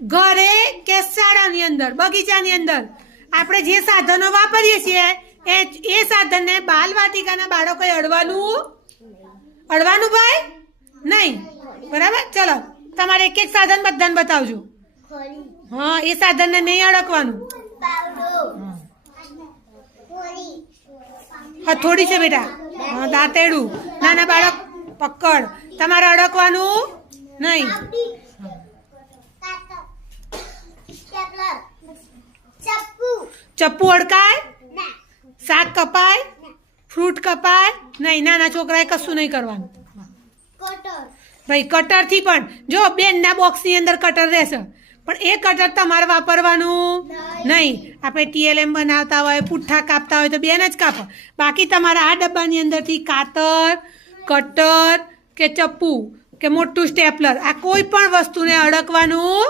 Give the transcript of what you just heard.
ઘરે કે શાળાની અંદર, બગીચાની અંદર આપણે જે સાધનો વાપરીએ છીએ એ સાધનને બાલવાટિકાના બાળકોએ અડવાનું ભાઈ નહીં. બરાબર, ચલો તમારે એક એક સાધન બધાને બતાવજો. હા, એ સાધનને નહીં અડકવાનું. હથોડી છે બેટા, હા, દાંતેડું. નાના બાળક પકડ, તમારે અડકવાનું નહીં. ચપ્પુ અડકાય? શાક કપાય? ફ્રૂટ કપાય નહીં. નાના છોકરાએ કશું નહીં કરવાનું ભાઈ. કટરથી પણ જો બેનના બોક્સની અંદર કટર રહેશે, પણ એ કટર તમારે વાપરવાનું નહીં. આપણે TLM બનાવતા હોય, પુઠ્ઠા કાપતા હોય તો બેન જ કાપો. બાકી તમારા આ ડબ્બાની અંદરથી કાતર, કટર કે ચપ્પુ કે મોટું સ્ટેપલર, આ કોઈ પણ વસ્તુને અડકવાનું